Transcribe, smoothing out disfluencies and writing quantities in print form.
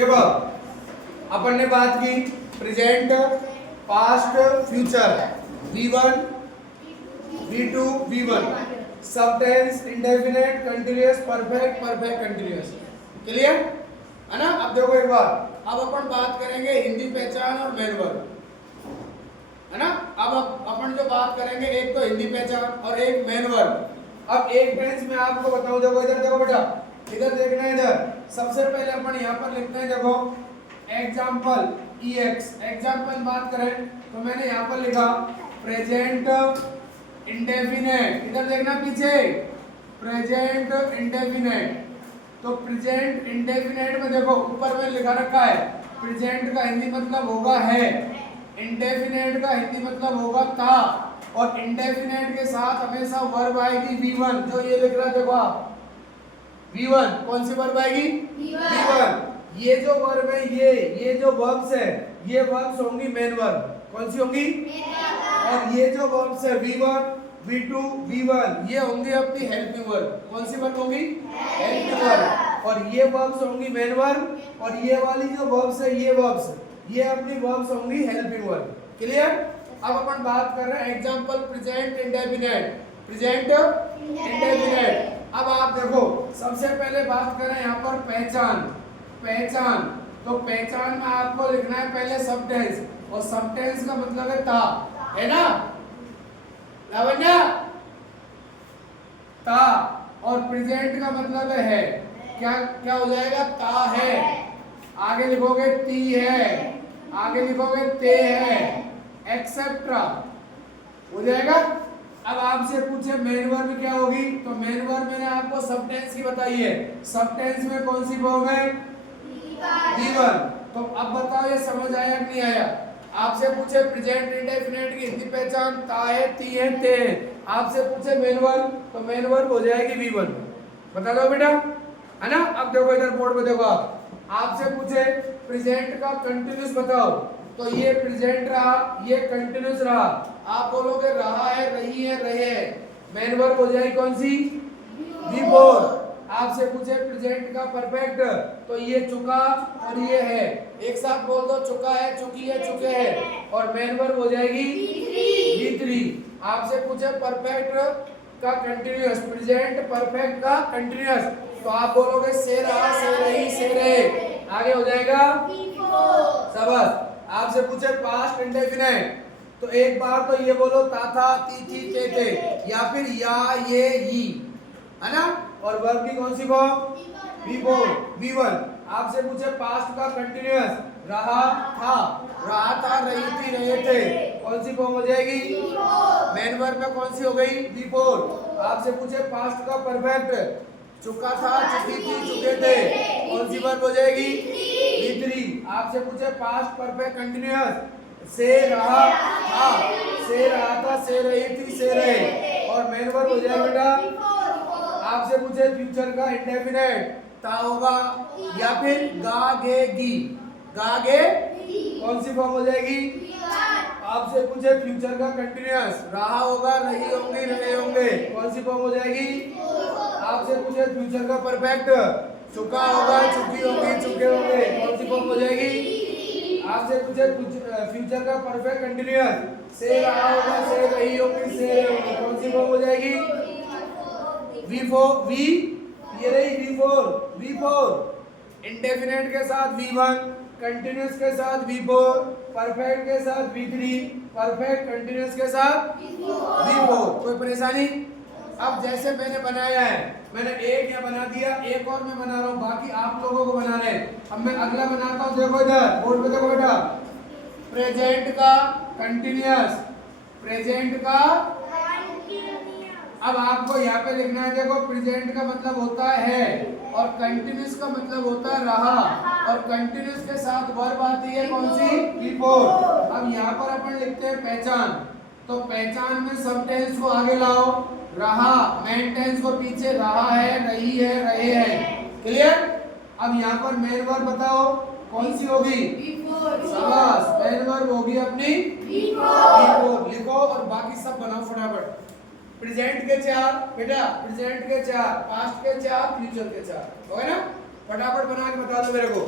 देखो अपन ने बात की present, past, future, V1, V2, V1, सब tense, indefinite, continuous, perfect, perfect continuous. Clear है ना? अब देखो एक बार, अब अपन बात करेंगे हिंदी पहचान और मेन वर्ब, है ना? अब अपन जो बात करेंगे एक तो हिंदी पहचान और एक मेन वर्ब। अब एक टेंस में आपको बताऊं, देखो इधर देखो बेटा, इधर देखना है। इधर सबसे पहले अपन यहाँ पर लिखते हैं, देखो एग्जाम्पल EX। एग्जाम्पल बात करें तो मैंने यहाँ पर लिखा प्रेजेंट इंडेफिनेट। इधर देखना पीछे, प्रेजेंट इंडेफिनेट। तो प्रेजेंट इंडेफिनेट में देखो ऊपर में लिखा रखा है प्रेजेंट का हिंदी मतलब होगा है, इंडेफिनेट का हिंदी मतलब होगा था, और इंडेफिनेट के साथ हमेशा वर्ब आएगी V1। जो ये लिख रहा है देखो आप, V1 कौन सी वर्ब आएगी? V1। ये जो वर्ब है, ये जो वर्ब्स है, ये वर्ब्स होंगी मेन वर्ब। कौन सी होंगी? और ये जो वर्ब्स है V1, V2, V1, ये होंगी अपनी हेल्पिंग वर्ब। कौन सी वर्ब होंगी? Helping verb. और ये वर्ब्स होंगी मेन वर्ब, और ये वाली जो वर्ब्स है, ये वर्ब्स, ये अपनी वर्ब्स होंगी हेल्पिंग वर्ब। क्लियर? अब अपन बात कर रहे हैं example present indefinite. Present indefinite. अब आप देखो सबसे पहले बात करें यहाँ पर पहचान। पहचान, तो पहचान में आपको लिखना है पहले सब टेंस, और सब टेंस का मतलब है था, है ना लावण्या? था। और प्रेजेंट का मतलब है क्या? क्या हो जाएगा? ता है। आगे लिखोगे ती है, आगे लिखोगे ते है, एक्सेट्रा हो जाएगा। अब आपसे पूछे मेन वर्ब क्या होगी, तो मेन वर्ब मैंने आपको सब टेंस की बताई है। सब टेंस में कौन सी वर्ब है? V1। तो अब बताओ ये समझ आया कि नहीं आया? आपसे पूछे प्रेजेंट इंडेफिनेट की हिंदी पहचान ता है, ती है, ते है। आपसे पूछे मेन वर्ब, तो मेन वर्ब हो जाएगी V1। बता दो बेटा, है ना? अब देखो इधर बोर्ड पे देखो आप, आपसे पूछे प्रेजेंट का कंटीन्यूअस बताओ, तो ये प्रेजेंट रहा, ये कंटीन्यूअस रहा। आप बोलोगे रहा है, रही है, रहे है। मेन वर्ब हो जाएगी कौन सी? V4। आपसे पूछे प्रेजेंट का परफेक्ट, तो ये चुका और ये है। एक साथ बोल दो, चुका है, चुकी है, चुके हैं। और मेन वर्ब हो जाएगी V3। आपसे पूछे परफेक्ट का कंटीन्यूअस, प्रेजेंट परफेक्ट का कंटीन्यूअस, तो आप बोलोगे से रहा, से रही, से रहे। आगे हो जाएगा शाबाश। आपसे पूछे पास्ट इंडेफिनेट, तो एक बार तो ये बोलो ता था, ती थी, ते थे, या फिर या, ये, ही, है ना? और वर्ब की कौन सी फॉर्म? V4, V1। आपसे पूछे पास्ट का कंटीन्यूअस, रहा था, रहा था, रही थी, रहे थे, कौन सी फॉर्म हो जाएगी? मेन वर्ब में कौन सी हो गई? V4। आपसे पूछे पास्ट का परफेक्ट, चुका था, चुकी थी, चुके थे, कौन सी वर्ब हो जाएगी? V3। आपसे पूछे पास्ट परफेक्ट कंटीन्यूअस, से रहा था, से रहा था, से रही थी, से रहे, और मेन वर्ब हो जाएगा बेटा। आपसे पूछे फ्यूचर का इंडेफिनेट, ता होगा या फिर गा गे गी, गा गे, कौन सी फॉर्म हो जाएगी? आपसे पूछे फ्यूचर का कंटीन्यूअस, रहा होगा, रही होंगी, रहे होंगे, कौन सी फॉर्म हो जाएगी? आपसे पूछे फ्यूचर का परफेक्ट, चुका होगा, चुकी होंगी, चुके होंगे, कौन सी फॉर्म हो जाएगी? आपसे पूछे फ्यूचर का परफेक्ट कंटीन्यूअस, से रहा होगा, से रही होगी, से रहे होंगे, कौन सी फॉर्म हो जाएगी? V4, ये रही V4। इंडेफिनेट के साथ V1, कंटीन्यूअस के साथ V4, परफेक्ट के साथ V3, परफेक्ट कंटीन्यूअस के साथ V4। कोई परेशानी? अब जैसे मैंने बनाया है, मैंने एक या बना दिया, एक और मैं बना रहा हूँ, बाकी आप लोगों को बनाना है। अब मैं अगला बनाता हूँ, देखो इधर बोर्ड पे देखो बेटा, प्रेजेंट का कंटीन्यूअस, प्रेजेंट का। अब आपको यहाँ पे लिखना है, देखो प्रेजेंट का मतलब होता है, और कंटीन्यूअस का मतलब होता है रहा, और कंटीन्यूअस के साथ वर्ब आती है कौन सी? V4। अब यहाँ पर अपन लिखते हैं पहचान, तो पहचान में सब टेंस को आगे लाओ, रहा, मेन टेंस को पीछे, रहा है, रही है, रहे हैं। क्लियर? अब यहाँ पर मेन वर्ब बताओ कौन सी होगी? शाबाश, मेन वर्ब होगी अपनी V4। लिखो और बाकी सब बनाओ फटाफट। प्रेजेंट के 4 बेटा, प्रेजेंट के 4, पास्ट के 4, फ्यूचर के 4, हो गया ना? फटाफट बना के बता दो मेरे को।